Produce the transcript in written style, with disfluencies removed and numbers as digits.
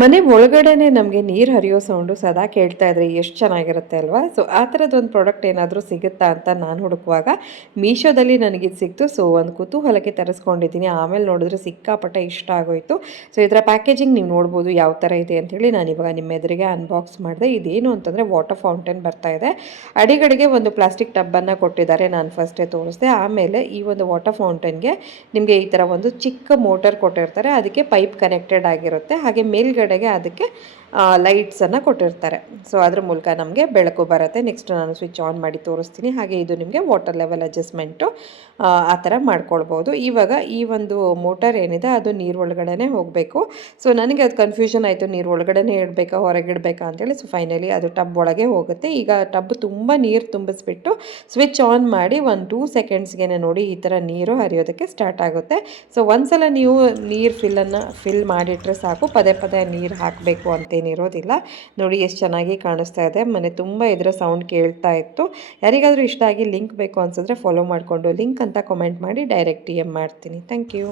ಮನೆ ಒಳಗಡೆನೆ ನಮಗೆ ನೀರು ಹರಿಯೋ ಸೌಂಡು ಸದಾ ಕೇಳ್ತಾ ಇದ್ರೆ ಎಷ್ಟು ಚೆನ್ನಾಗಿರುತ್ತೆ ಅಲ್ವಾ. ಸೊ ಆ ಥರದ್ದೊಂದು ಪ್ರಾಡಕ್ಟ್ ಏನಾದರೂ ಸಿಗುತ್ತಾ ಅಂತ ನಾನು ಹುಡುಕುವಾಗ ಮೀಶೋದಲ್ಲಿ ನನಗಿದು ಸಿಕ್ತು. ಸೊ ಒಂದು ಕುತೂಹಲಕ್ಕೆ ತರಿಸ್ಕೊಂಡಿದ್ದೀನಿ. ಆಮೇಲೆ ನೋಡಿದ್ರೆ ಸಿಕ್ಕಾಪಟ್ಟೆ ಇಷ್ಟ ಆಗೋಯಿತು. ಸೊ ಇದರ ಪ್ಯಾಕೇಜಿಂಗ್ ನೀವು ನೋಡ್ಬೋದು ಯಾವ ಥರ ಇದೆ ಅಂಥೇಳಿ. ನಾನು ಇವಾಗ ನಿಮ್ಮ ಎದುರಿಗೆ ಅನ್ಬಾಕ್ಸ್ ಮಾಡಿದೆ. ಇದೇನು ಅಂತಂದರೆ ವಾಟರ್ ಫೌಂಟೇನ್ ಬರ್ತಾ ಇದೆ. ಅಡಿಗಡೆಗೆ ಒಂದು ಪ್ಲಾಸ್ಟಿಕ್ ಟಬ್ಬನ್ನು ಕೊಟ್ಟಿದ್ದಾರೆ. ನಾನು ಫಸ್ಟೇ ತೋರಿಸಿದೆ. ಆಮೇಲೆ ಈ ಒಂದು ವಾಟರ್ ಫೌಂಟೇನ್ಗೆ ನಿಮಗೆ ಈ ಥರ ಒಂದು ಚಿಕ್ಕ ಮೋಟರ್ ಕೊಟ್ಟಿರ್ತಾರೆ. ಅದಕ್ಕೆ ಪೈಪ್ ಕನೆಕ್ಟೆಡ್ ಆಗಿರುತ್ತೆ. ಹಾಗೆ ಮೇಲ್ಗಡೆಗೆ ಅದಕ್ಕೆ ಲೈಟ್ಸನ್ನು ಕೊಟ್ಟಿರ್ತಾರೆ. ಸೊ ಅದ್ರ ಮೂಲಕ ನಮಗೆ ಬೆಳಕು ಬರುತ್ತೆ. ನೆಕ್ಸ್ಟ್ ನಾನು ಸ್ವಿಚ್ ಆನ್ ಮಾಡಿ ತೋರಿಸ್ತೀನಿ. ಹಾಗೆ ಇದು ನಿಮಗೆ ವಾಟರ್ ಲೆವೆಲ್ ಅಡ್ಜಸ್ಟ್ಮೆಂಟು ಆ ಥರ ಮಾಡ್ಕೊಳ್ಬೋದು. ಇವಾಗ ಈ ಒಂದು ಮೋಟರ್ ಏನಿದೆ ಅದು ನೀರು ಒಳಗಡೆ ಹೋಗಬೇಕು. ಸೊ ನನಗೆ ಅದು ಕನ್ಫ್ಯೂಷನ್ ಆಯಿತು, ನೀರು ಒಳಗಡೆ ಇಡಬೇಕಾ ಹೊರಗೆ ಇಡಬೇಕಾ ಅಂತೇಳಿ. ಸೊ ಫೈನಲಿ ಅದು ಟಬ್ ಒಳಗೆ ಹೋಗುತ್ತೆ. ಈಗ ಟಬ್ ತುಂಬ ನೀರು ತುಂಬಿಸ್ಬಿಟ್ಟು ಸ್ವಿಚ್ ಆನ್ ಮಾಡಿ ಒಂದು 2 ಸೆಕೆಂಡ್ಸ್ಗೆ ನೋಡಿ ಈ ಥರ ನೀರು ಹರಿಯೋದಕ್ಕೆ ಸ್ಟಾರ್ಟ್ ಆಗುತ್ತೆ. ಸೊ ಒಂದ್ಸಲ ನೀವು ನೀರು ಫಿಲ್ ಮಾಡಿಟ್ರೆ ಸಾಕು, ಪದೇ ಪದೇ ನೀರು ಹಾಕಬೇಕು ಅಂತೇನಿರೋದಿಲ್ಲ. ನೋಡಿ ಎಷ್ಟು ಚೆನ್ನಾಗಿ ಕಾಣಿಸ್ತಾ ಇದೆ. ಮನೆ ತುಂಬ ಇದರ ಸೌಂಡ್ ಕೇಳ್ತಾ ಇತ್ತು. ಯಾರಿಗಾದರೂ ಇಷ್ಟ ಆಗಿ ಲಿಂಕ್ ಬೇಕು ಅನ್ಸಿದ್ರೆ ಫಾಲೋ ಮಾಡಿಕೊಂಡು ಲಿಂಕ್ ಅಂತ ಕಮೆಂಟ್ ಮಾಡಿ ಡೈರೆಕ್ಟ್ DM ಮಾಡ್ತೀನಿ. Thank you.